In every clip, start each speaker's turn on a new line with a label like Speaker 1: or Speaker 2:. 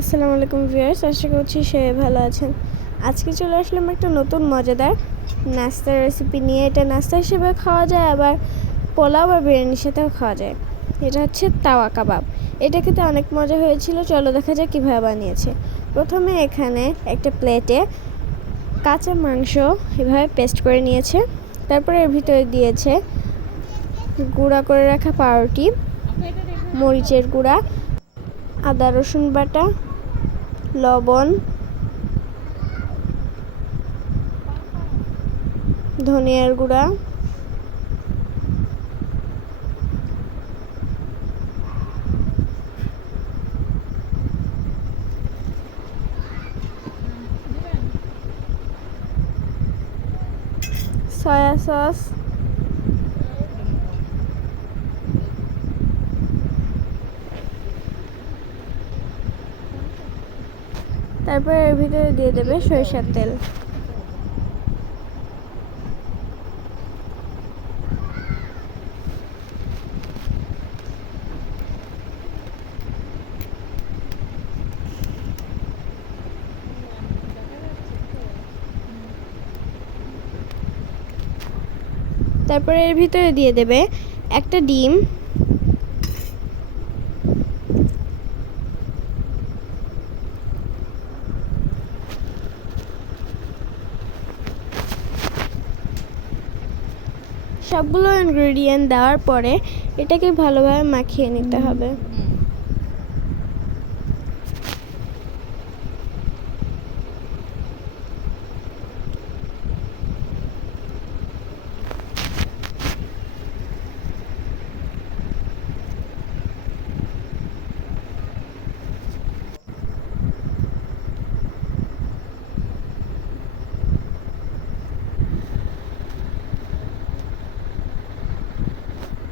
Speaker 1: আসসালামু আলাইকুম ভিউয়ার্স, আশা করছি সে ভালো আছেন। আজকে চলে আসলাম একটা নতুন মজাদার নাস্তার রেসিপি নিয়ে। এটা নাস্তা হিসেবে খাওয়া যায়, আবার পোলাও বা বিরিয়ানির সাথেও খাওয়া যায়। এটা হচ্ছে তাওয়া কাবাব। এটা খেতে অনেক মজা হয়েছিল, চলো দেখা যায় কীভাবে বানিয়েছে। প্রথমে এখানে একটা প্লেটে কাঁচা মাংস এভাবে পেস্ট করে নিয়েছে। তারপরে এর ভিতরে দিয়েছে গুঁড়া করে রাখা পাউরুটি, মরিচের গুঁড়া, আদা রসুন বাটা লবণ ধনিয়ার গুঁড়া সয়া সস তারপর এর ভিতরে দিয়ে দেবে সরিষার তেল। তারপরে এর ভিতরে দিয়ে দেবে একটা ডিম। সবগুলো ইনগ্রেডিয়েন্ট দেওয়ার পরে এটাকে ভালোভাবে মাখিয়ে নিতে হবে।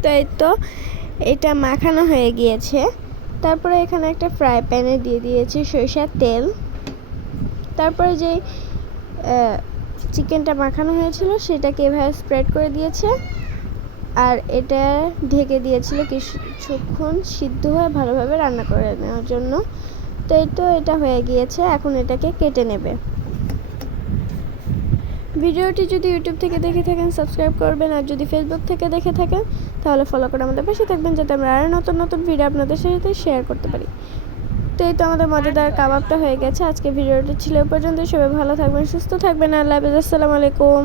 Speaker 1: তো এই তো এটা মাখানো হয়ে গিয়েছে। তারপরে এখানে একটা ফ্রাই প্যানে দিয়ে দিয়েছি সরিষার তেল। তারপরে যে চিকেনটা মাখানো হয়েছিল সেটাকে এভাবে স্প্রেড করে দিয়েছে। আর এটা ঢেকে দিয়েছিল কিছুক্ষণ সিদ্ধ হয়ে ভালোভাবে রান্না করে নেওয়ার জন্য। তো এই তো এটা হয়ে গিয়েছে, এখন এটাকে কেটে নেবে। ভিডিওটি যদি ইউটিউব থেকে দেখে থাকেন সাবস্ক্রাইব করবেন, আর যদি ফেসবুক থেকে দেখে থাকেন, তাহলে ফলো করে আমাদের পাশে থাকবেন, যাতে আমরা আরও নতুন নতুন ভিডিও আপনাদের সাথে শেয়ার করতে পারি। তো এই তো আমাদের মজাদার কাবাবটা হয়ে গেছে। আজকে ভিডিওটি ছিল পর্যন্ত সবাই ভালো থাকবেন, সুস্থ থাকবেন। আল্লাহ হাফিজ। আসসালামু আলাইকুম।